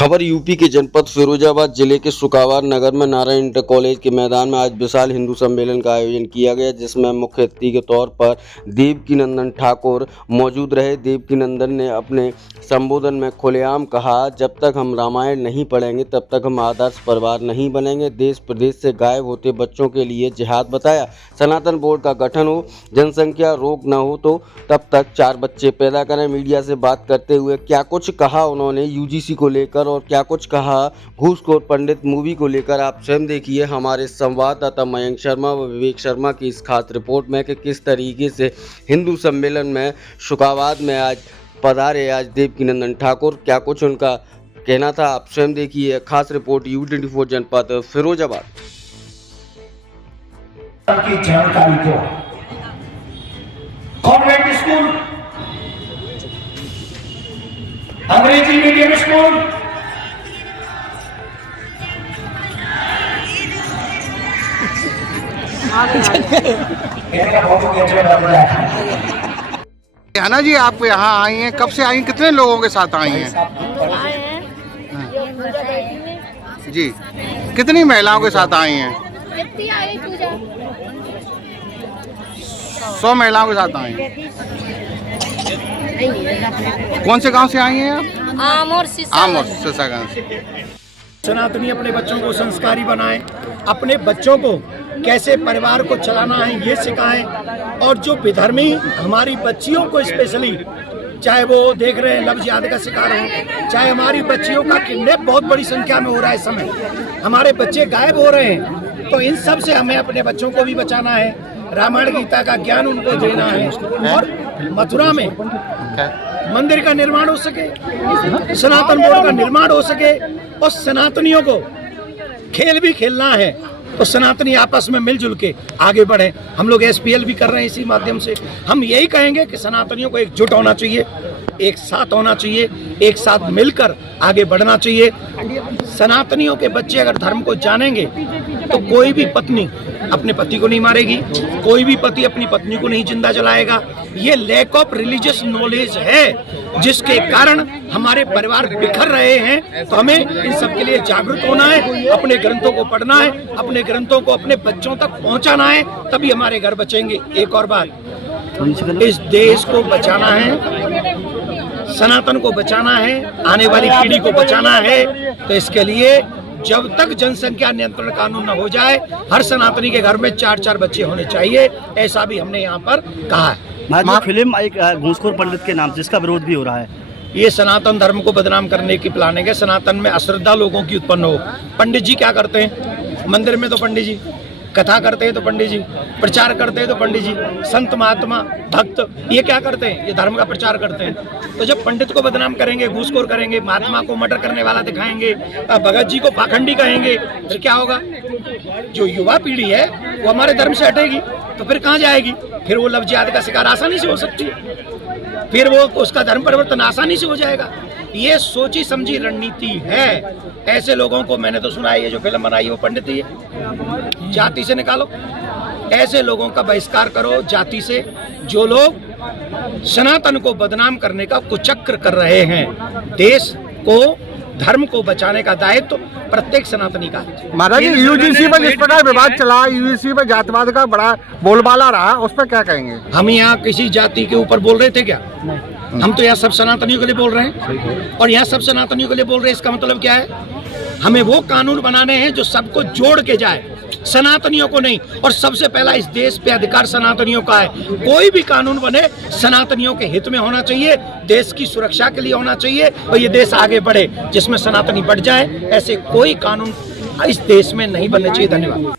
खबर यूपी के जनपद फिरोजाबाद जिले के शुकावार नगर में नारायण इंटर कॉलेज के मैदान में आज विशाल हिंदू सम्मेलन का आयोजन किया गया, जिसमें मुख्य अतिथि के तौर पर देवकीनंदन ठाकुर मौजूद रहे। देवकीनंदन ने अपने संबोधन में खुलेआम कहा, जब तक हम रामायण नहीं पढ़ेंगे तब तक हम आदर्श परिवार नहीं बनेंगे। देश प्रदेश से गायब होते बच्चों के लिए जिहाद बताया। सनातन बोर्ड का गठन हो, जनसंख्या रोक न हो तो तब तक 4 बच्चे पैदा करें। मीडिया से बात करते हुए क्या कुछ कहा उन्होंने यूजीसी को लेकर और क्या कुछ कहा घूसखोर पंडित मूवी को लेकर, आप स्वयं देखिए हमारे संवाददाता मयंक शर्मा व विवेक शर्मा की इस खास रिपोर्ट में कि किस तरीके से हिंदू सम्मेलन में शुकावार में आज पधारे आज देवकीनंदन ठाकुर, क्या कुछ उनका कहना था, आप स्वयं देखिए खास रिपोर्ट U24 जनपद फिरोजाबाद की जानकारी दो। कॉन्वेंट स्कूल, अंग्रेजी मीडियम स्कूल, ना जी, आप यहाँ आई हैं, कब से आई हैं, कितने लोगों के साथ आई हैं? जी, कितनी महिलाओं के साथ आई हैं? 100 महिलाओं के साथ आई हैं। कौन से गांव से आई हैं आप? आमोर सिसा गांव से। सनातनी अपने बच्चों को संस्कारी बनाएं, अपने बच्चों को कैसे परिवार को चलाना है ये सिखाएं, और जो विधर्मी हमारी बच्चियों को स्पेशली, चाहे वो देख रहे हैं लव जिहाद का शिकार हो, चाहे हमारी बच्चियों का किडनैप बहुत बड़ी संख्या में हो रहा है, इस समय हमारे बच्चे गायब हो रहे हैं, तो इन सब से हमें अपने बच्चों को भी बचाना है, रामायण गीता का ज्ञान उनको देना है, और मथुरा में मंदिर का निर्माण हो सके, सनातन बोर्ड का निर्माण हो सके, और सनातनियों को खेल भी खेलना है तो सनातनी आपस में मिलजुल के आगे बढ़े। हम लोग SPL भी कर रहे हैं, इसी माध्यम से हम यही कहेंगे कि सनातनियों को एकजुट होना चाहिए, एक साथ होना चाहिए, एक साथ मिलकर आगे बढ़ना चाहिए। सनातनियों के बच्चे अगर धर्म को जानेंगे तो कोई भी पत्नी अपने पति को नहीं मारेगी, कोई भी पति अपनी पत्नी को नहीं जिंदा जलाएगा। ये लैक ऑफ रिलीजियस नॉलेज है जिसके कारण हमारे परिवार बिखर रहे हैं, तो हमें इन सब के लिए जागरूक होना है, अपने ग्रंथों को पढ़ना है, अपने ग्रंथों को अपने बच्चों तक पहुंचाना है, तभी हमारे घर बचेंगे। एक और बात, इस देश को बचाना है, सनातन को बचाना है, आने वाली पीढ़ी को बचाना है, तो इसके लिए जब तक जनसंख्या नियंत्रण कानून न हो जाए हर सनातनी के घर में 4-4 बच्चे होने चाहिए, ऐसा भी हमने यहाँ पर कहा है। फिल्म एक घूसखोर पंडित के नाम जिसका विरोध भी हो रहा है, ये सनातन धर्म को बदनाम करने की प्लानिंग है। सनातन में अश्रद्धा लोगों की उत्पन्न हो। पंडित जी क्या करते हैं? मंदिर में तो पंडित जी कथा करते हैं, तो पंडित जी प्रचार करते हैं, तो पंडित जी संत महात्मा भक्त ये क्या करते हैं? ये धर्म का प्रचार करते हैं। तो जब पंडित को बदनाम करेंगे, घूसखोर करेंगे, महात्मा को मर्डर करने वाला दिखाएंगे, भगत जी को पाखंडी कहेंगे, फिर क्या होगा? जो युवा पीढ़ी है वो हमारे धर्म से हटेगी, तो फिर कहाँ जाएगी? फिर वो लव जिहाद का शिकार आसानी से हो सकती है, फिर वो उसका धर्म परिवर्तन आसानी से हो जाएगा। ये सोची समझी रणनीति है। ऐसे लोगों को मैंने तो सुना है, ये जो फिल्म बनाई है वो पंडित ही है, जाति से निकालो, ऐसे लोगों का बहिष्कार करो जाति से, जो लोग सनातन को बदनाम करने का कुचक्र कर रहे हैं। देश को धर्म को बचाने का दायित्व प्रत्येक सनातनी का है। महाराज जी, UGC पर जिस प्रकार विवाद चला, UGC पर जातिवाद का बड़ा बोलबाला रहा, उस पर क्या कहेंगे? हम यहाँ किसी जाति के ऊपर बोल रहे थे क्या? हम तो यहाँ सब सनातनियों के लिए बोल रहे हैं, और यहाँ सब सनातनियों के लिए बोल रहे हैं। इसका मतलब क्या है? हमें वो कानून बनाने हैं जो सबको जोड़ के जाए, सनातनियों को नहीं। और सबसे पहला इस देश पे अधिकार सनातनियों का है। कोई भी कानून बने सनातनियों के हित में होना चाहिए, देश की सुरक्षा के लिए होना चाहिए, और ये देश आगे बढ़े जिसमें सनातनी बढ़ जाए। ऐसे कोई कानून इस देश में नहीं बनने चाहिए। धन्यवाद।